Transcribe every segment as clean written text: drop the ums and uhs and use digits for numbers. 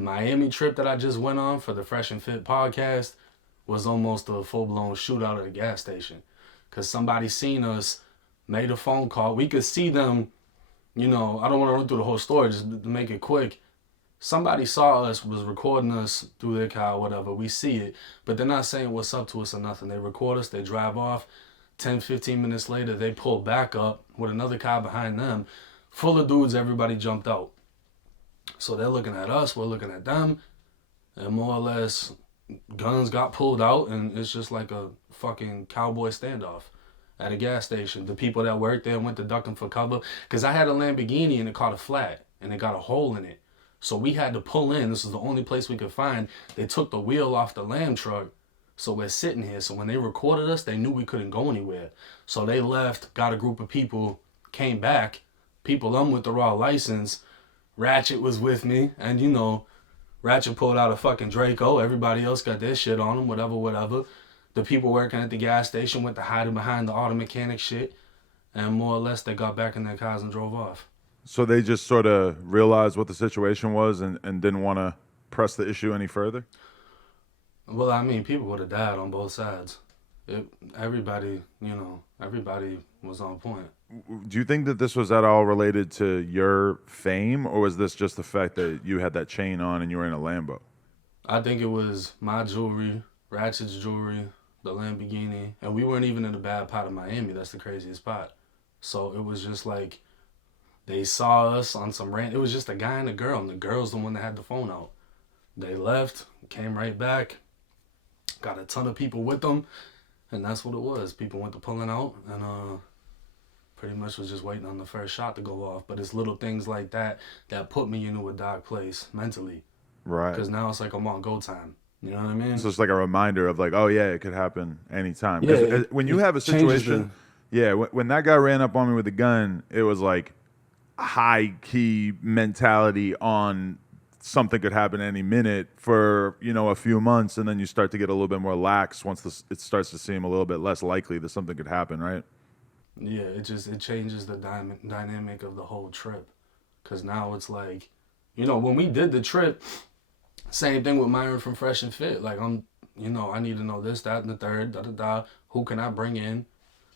The Miami trip that I just went on for the Fresh and Fit podcast was almost a full-blown shootout at a gas station. Because somebody seen us, made a phone call. We could see them, I don't want to run through the whole story, just to make it quick. Somebody saw us, was recording us through their car, whatever. We see it, but they're not saying what's up to us or nothing. They record us, they drive off. 10, 15 minutes later, they pull back up with another car behind them, full of dudes, everybody jumped out. So they're looking at us, we're looking at them, and more or less, guns got pulled out, and it's just like a fucking cowboy standoff at a gas station. The people that worked there went to ducking for cover, because I had a Lamborghini and it caught a flat, and it got a hole in it. So we had to pull in. This is the only place we could find. They took the wheel off the Lamb truck. So we're sitting here. So when they recorded us, they knew we couldn't go anywhere. So they left, got a group of people, came back. People with the raw license. Ratchet was with me. And, Ratchet pulled out a fucking Draco. Everybody else got their shit on them, whatever. The people working at the gas station went to hiding behind the auto mechanic shit. And more or less, they got back in their cars and drove off. So they just sort of realized what the situation was and didn't want to press the issue any further? Well, I mean, people would have died on both sides. Everybody was on point. Do you think that this was at all related to your fame, or was this just the fact that you had that chain on and you were in a Lambo? I think it was my jewelry, Ratchet's jewelry, the Lamborghini, and we weren't even in a bad part of Miami. That's the craziest part. So it was just like, they saw us on some rant. It was just a guy and a girl, and the girl's the one that had the phone out. They left, came right back, got a ton of people with them, and that's what it was. People went to pulling out, and pretty much was just waiting on the first shot to go off. But it's little things like that put me into a dark place mentally. Right. Because now it's like I'm on go time. You know what I mean? So it's like a reminder of like, oh yeah, it could happen anytime. Yeah, when you have a situation, when that guy ran up on me with a gun, it was like high key mentality on something could happen any minute for a few months, and then you start to get a little bit more lax once it starts to seem a little bit less likely that something could happen, right? Yeah, it changes the dynamic of the whole trip, because now it's like, when we did the trip, same thing with Myron from Fresh and Fit. Like, I need to know this, that, and the third, who can I bring in?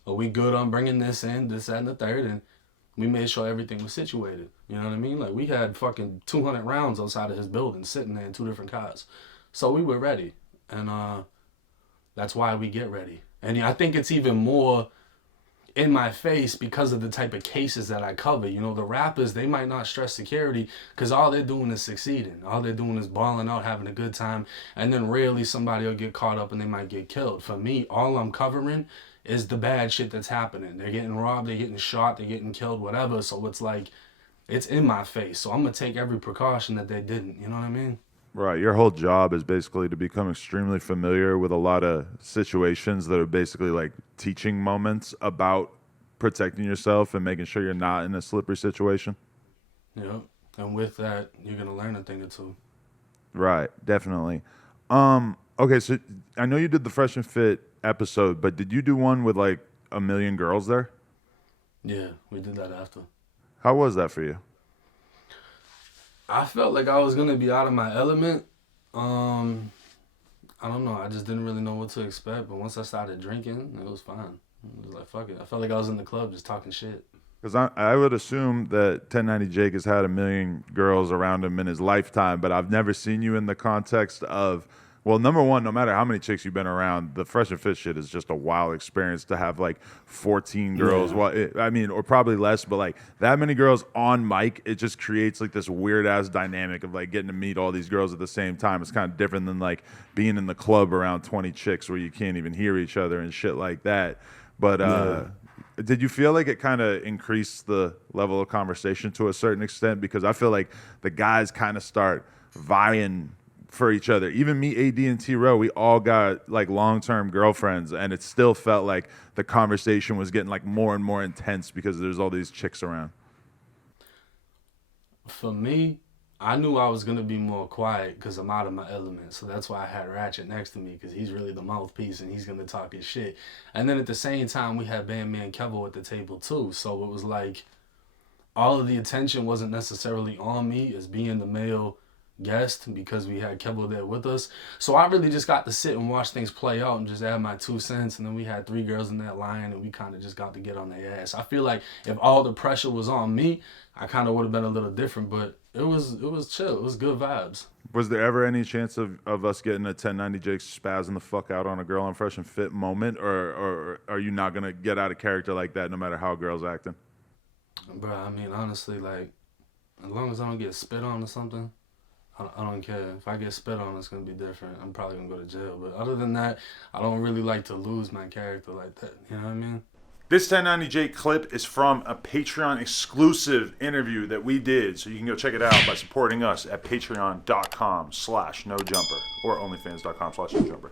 Are we good on bringing this in, this, that, and the third? And we made sure everything was situated. You know what I mean? Like, we had fucking 200 rounds outside of his building sitting there in 2 different cars. So we were ready. And that's why we get ready. And I think it's even more in my face because of the type of cases that I cover. The rappers, they might not stress security because all they're doing is succeeding. All they're doing is balling out, having a good time. And then rarely somebody will get caught up and they might get killed. For me, all I'm covering is the bad shit that's happening. They're getting robbed, they're getting shot, they're getting killed, whatever. So it's like, it's in my face. So I'm going to take every precaution that they didn't. You know what I mean? Right. Your whole job is basically to become extremely familiar with a lot of situations that are basically like teaching moments about protecting yourself and making sure you're not in a slippery situation. Yeah. And with that, you're going to learn a thing or two. Right. Definitely. Okay. So I know you did the Fresh and Fit episode, but did you do one with like 1 million girls there? Yeah, we did that after. How was that for you? I felt like I was going to be out of my element. I don't know. I just didn't really know what to expect. But once I started drinking, it was fine. It was like, fuck it. I felt like I was in the club just talking shit. Because I would assume that 1090 Jake has had 1 million girls around him in his lifetime, but I've never seen you in the context of, well, number one, no matter how many chicks you've been around, the Fresh and Fit shit is just a wild experience to have like 14 girls. Yeah. Well, or probably less, but like that many girls on mic, it just creates like this weird ass dynamic of like getting to meet all these girls at the same time. It's kind of different than like being in the club around 20 chicks where you can't even hear each other and shit like that. But did you feel like it kind of increased the level of conversation to a certain extent? Because I feel like the guys kind of start vying for each other. Even me, AD, and T-Row, we all got like long-term girlfriends, and it still felt like the conversation was getting like more and more intense because there's all these chicks around. For me, I knew I was going to be more quiet because I'm out of my element. So that's why I had Ratchet next to me, because he's really the mouthpiece and he's going to talk his shit. And then at the same time, we had Bandman Kevo at the table too. So it was like all of the attention wasn't necessarily on me as being the male guest because we had Kevo there with us. So I really just got to sit and watch things play out and just add my 2 cents. And then we had 3 girls in that line and we kind of just got to get on their ass. I feel like if all the pressure was on me, I kind of would have been a little different, but it was chill. It was good vibes. Was there ever any chance of us getting a 1090 Jake spazzing the fuck out on a girl on Fresh and Fit moment, or are you not gonna get out of character like that no matter how a girl's acting? Bro, I mean, honestly, like, as long as I don't get spit on or something, I don't care. If I get spit on, it's going to be different. I'm probably going to go to jail. But other than that, I don't really like to lose my character like that. You know what I mean? This 1090 Jake clip is from a Patreon exclusive interview that we did. So you can go check it out by supporting us at patreon.com/nojumper or onlyfans.com/nojumper.